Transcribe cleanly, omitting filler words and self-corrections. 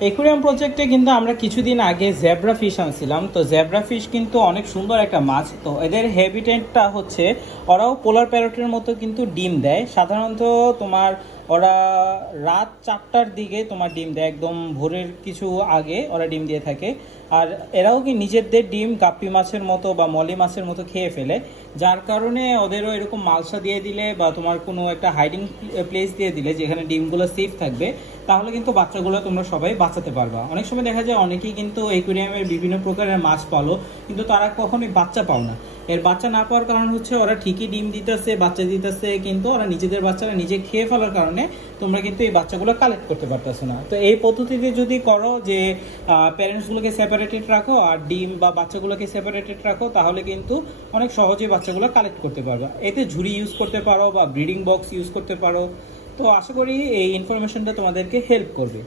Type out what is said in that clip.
Aquarium প্রজেক্টে কিন্তু আমরা কিছুদিন আগে জেব্রা ফিশ আনছিলাম। তো জেব্রা ফিশ কিন্তু অনেক সুন্দর একটা মাছ। তো এদের হ্যাবিটেটটা হচ্ছে ওরাও পোলার প্যারটের মতো কিন্তু ডিম দেয় সাধারণত। তোমার ওরা রাত 4টার দিকে তোমার ডিম দেয়, একদম ভোরের কিছু আগে ওরা ডিম দিয়ে থাকে। আর এরাও কি নিজেদের ডিম গাপ্পি মাছের মতো বা মলি মাছের মতো খেয়ে ফেলে, যার কারণে ওদেরও এরকম মালসা দিয়ে দিলে বা তোমার কোনো একটা হাইডিং প্লেস দিয়ে দিলে যেখানে ডিমগুলো সেফ থাকবে, তাহলে কিন্তু বাচ্চাগুলো তোমরা সবাই বাঁচাতে পারবা। অনেক সময় দেখা যায় অনেকেই কিন্তু অ্যাকুয়ারিয়ামের বিভিন্ন প্রকারের মাছ পালো, কিন্তু তারা কখনোই বাচ্চা পাও না। এর বাচ্চা না পাওয়ার কারণ হচ্ছে ওরা ঠিকই ডিম দিতেছে, বাচ্চা দিতেছে, কিন্তু ওরা নিজেদের বাচ্চারা নিজে খেয়ে ফেলার কারণে তোমরা কিন্তু এই বাচ্চাগুলো কালেক্ট করতে পারতেছো না। তো এই পদ্ধতিতে যদি করো যে প্যারেন্টসগুলোকে সেপারেটেড রাখো আর ডিম বা বাচ্চাগুলোকে সেপারেটেড রাখো, তাহলে কিন্তু অনেক সহজেই বাচ্চাগুলো কালেক্ট করতে পারবা। এতে ঝুড়ি ইউজ করতে পারো বা ব্রিডিং বক্স ইউজ করতে পারো। তো আশা করি এই ইনফরমেশনটা তোমাদেরকে হেল্প করবে।